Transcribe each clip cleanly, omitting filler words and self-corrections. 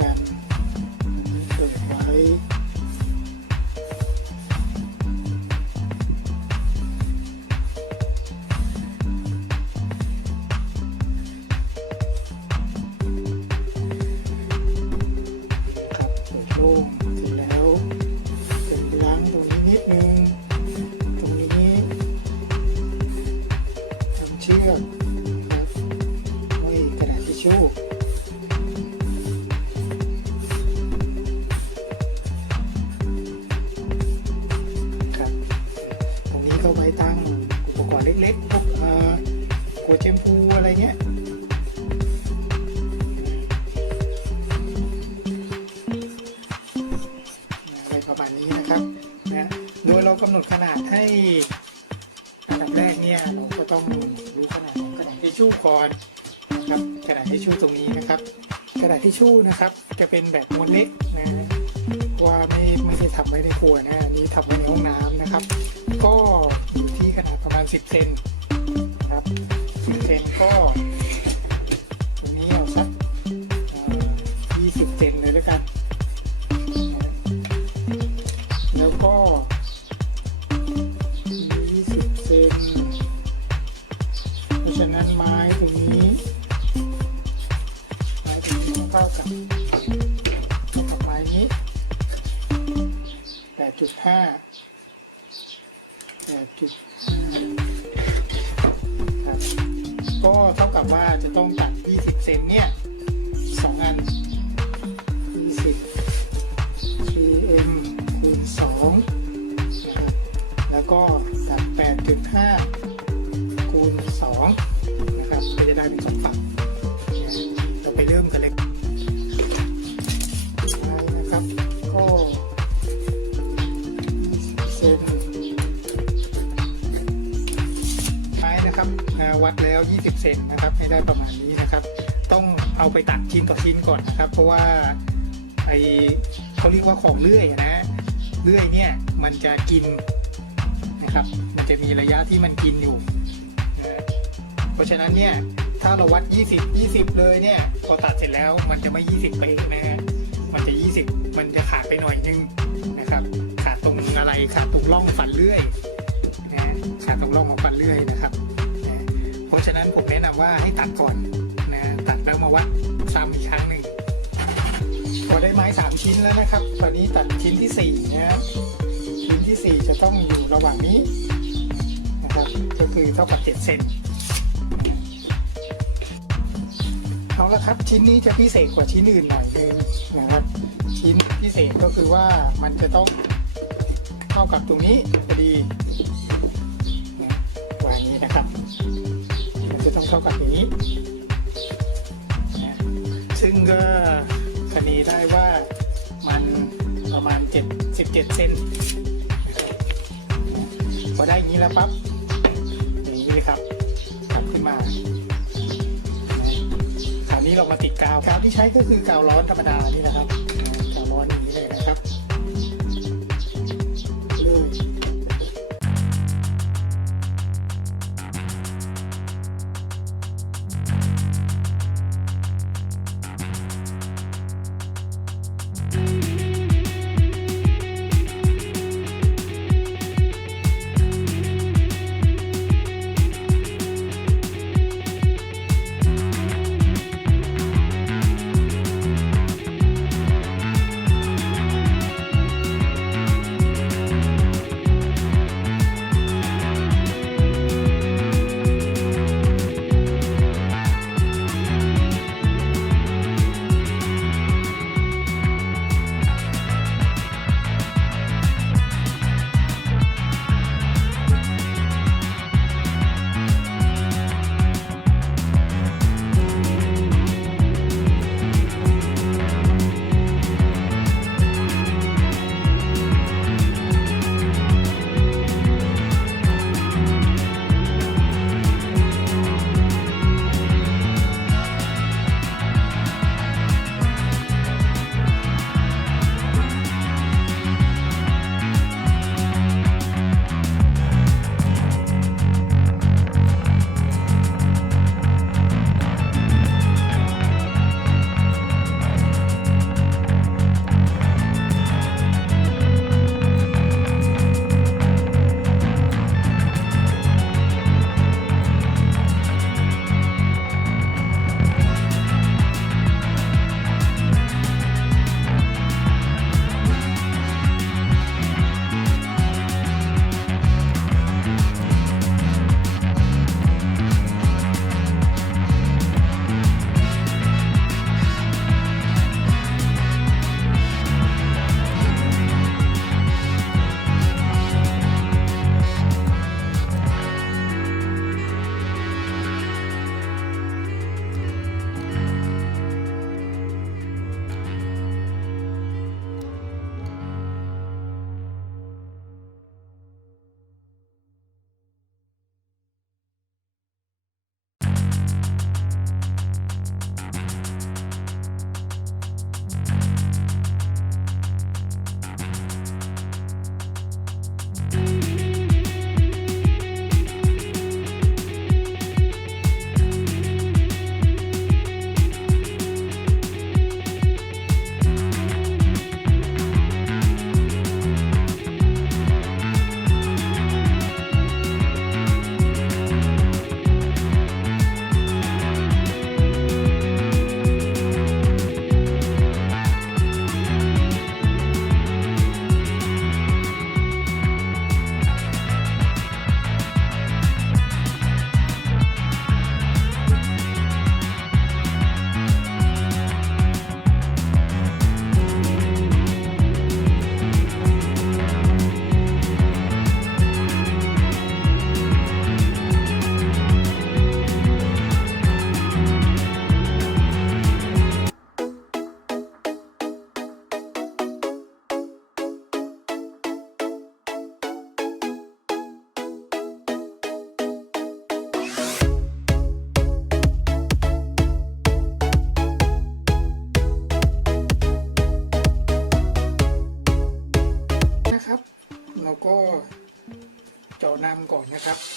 กันเปิดไว้ครับเปิดโล่งเสร็จแล้วเติมล้างตรงนี้นิดนึงตรงนี้ทำเชือกครับไว้กระดาษทิชชู่ก็ไว้ตั้งอุปกรณ์เล็กๆพวกขวดแชมพูอะไรเงี้ยอะไรประมาณนี้นะครับนะโดยเรากำหนดขนาดให้อันดับแรกเนี่ยเราก็ต้องรู้ขนาดของกระดาษทิชชู่ก่อนนะครับกระดาษทิชชู่ตรงนี้นะครับกระดาษทิชชู่นะครับจะเป็นแบบม้วนเล็กนะว่าไม่ได้ทำไว้ในครัวนะอันนี้ทำไว้ในห้องน้ำนะครับก็อยู่ที่ขนาดประมาณ10 เซนครับ10 เซนก็ตรงนี้เอาสัก20 เซนเลยแล้วกันแล้วก็20 เซนเพราะฉะนั้นไม้ตรงนี้เท่ากับไม้นี้8.5ครับก็เท่ากับว่าจะต้องตัด20 เซนเนี่ย2 อัน20 cm คูณ2นะครับแล้วก็ตัด 8.5 คูณ2นะครับก็จะได้เป็น2 ฝั่งเราไปเริ่มกันเลยนะครับก็20 เซนนะครับวัดแล้ว20 เซนนะครับให้ได้ประมาณนี้นะครับต้องเอาไปตัดชิ้นต่อชิ้นก่อนนะครับเพราะว่าเขาเรียกว่าของเลื่อยนะเลื่อยเนี่ยมันจะกินนะครับมันจะมีระยะที่มันกินอยู่เพราะฉะนั้นเนี่ยถ้าเราวัด20เลยเนี่ยพอตัดเสร็จแล้วมันจะไม่20เป๊ะนะฮะมันจะ20มันจะขาดไปหน่อยนึงนะครับขาดตรงอะไรขาดตรงร่องฟันเลื่อยขาดตรงร่องของฟันเลื่อยนะครับเพราะฉะนั้นผมแนะนำว่าให้ตัดก่อนนะตัดแล้วมาวัดซ้ำอีกครั้งหนึ่งพอได้ไม้3 ชิ้นแล้วนะครับตอนนี้ตัดชิ้นที่4นะครับชิ้นที่4จะต้องอยู่ระหว่างนี้นะครับก็คือเท่ากับ7 เซนเอาละครับชิ้นนี้จะพิเศษกว่าชิ้นอื่นหน่อยนึงนะครับชิ้นพิเศษก็คือว่ามันจะต้องเท่ากับตรงนี้พอดีวางนี้นะครับมันจะต้องเท่ากับอย่างนี้ซึ่งก็คณีได้ว่ามันประมาณ17 เซนพอได้อย่างนี้แล้วปั๊บอย่างนี้เลยครับทำขึ้นมาคราวนี้เรามาติดกาวที่ใช้ก็คือกาวร้อนธรรมดานี่นะครับกาวร้อนอย่างนี้เลยนะครับ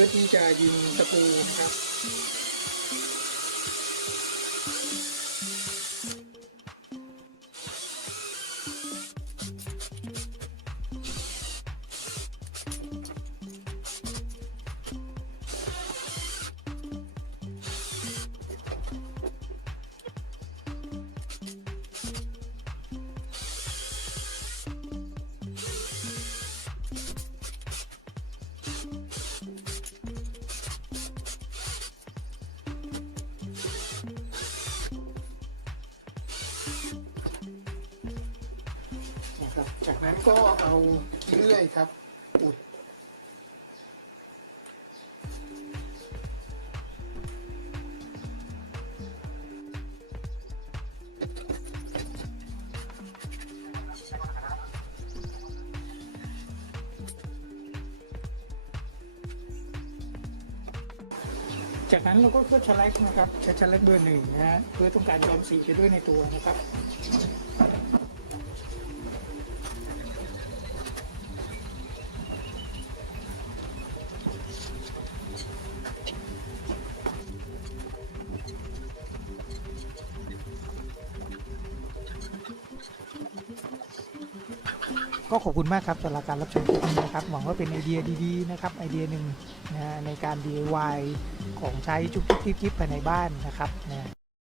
พื่อที่จะยิงตะปูนะครับจากนั้นก็เอาเลื่อยครับอุดจากนั้นเราก็เพื่อชแลกนะครับใช้ชแลกเบอร์ 1นะฮะเพื่อต้องการย้อมสีไปด้วยในตัวนะครับก็ขอบคุณมากครับสำหรับการรับชมคลิปนี้นะครับหวังว่าเป็นไอเดียดีๆนะครับไอเดียหนึ่งนะในการ DIY ของใช้จุ๊บจิ๊บภายในบ้านนะครับนะ